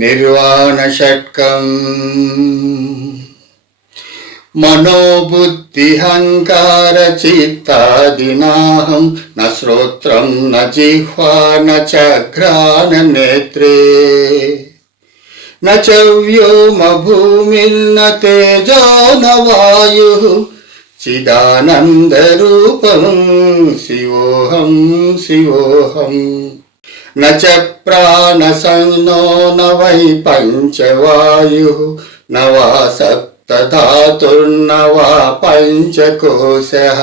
निर्वाणषट्कम् मनोबुद्धिहङ्कारचित्तादिनाहं न श्रोत्रं न जिह्वा न च घ्राणनेत्रे न च व्योमभूमिर्न तेजो न वायुः चिदानन्दरूपं शिवोऽहं शिवोऽहम् न च प्राणसंनो न वै पञ्चवायुः न वा सप्तधातुर्न वा पञ्चकोशः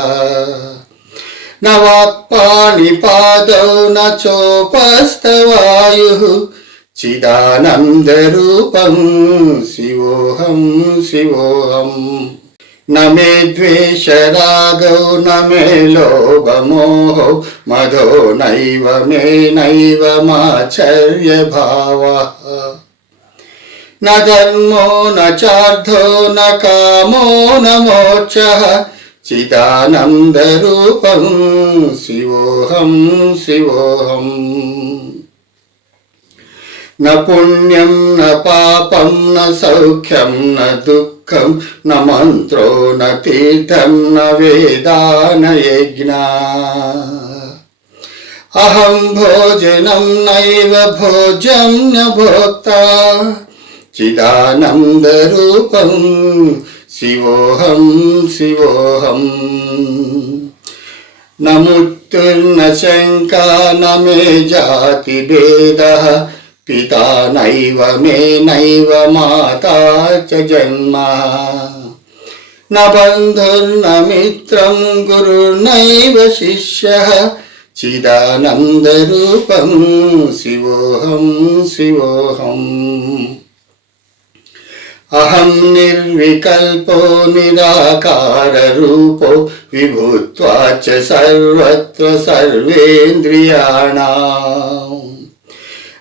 न वाक्पाणिपादौ न चोपस्थवायुः चिदानन्दरूपं शिवोऽहं शिवोऽहम् न मे द्वेषरागौ न मे लोभमोहो मधो नैव मे नैव माचर्यभावः न धर्मो न चार्धो न कामो न मोक्षः चिदानन्दरूपं शिवोऽहं शिवोऽहम् न पुण्यं न पापं न सौख्यं न दुःखं न मन्त्रो न तीर्थं न वेदा न यज्ञा अहं भोजनं नैव भोज्यं न भोक्ता चिदानन्दरूपं शिवोऽहं शिवोऽहम् न मृत्युर्न शङ्का न मे जातिभेदः पिता नैव मे नैव माता च जन्म न बन्धुर्न मित्रं गुरुर्नैव शिष्यः चिदानन्दरूपं शिवोऽहं शिवोऽहम् अहं निर्विकल्पो निराकाररूपो विभूत्वा च सर्वत्र सर्वेन्द्रियाणाम्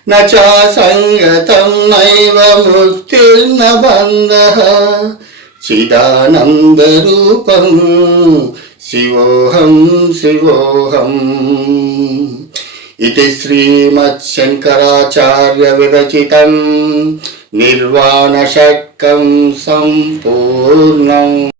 न चासङ्गतं नैव मुक्तिर्न बन्धः चिदानन्दरूपं शिवोऽहं शिवोऽहम् इति श्रीमच्छङ्कराचार्यविरचितं निर्वाणषट्कं सम्पूर्णम्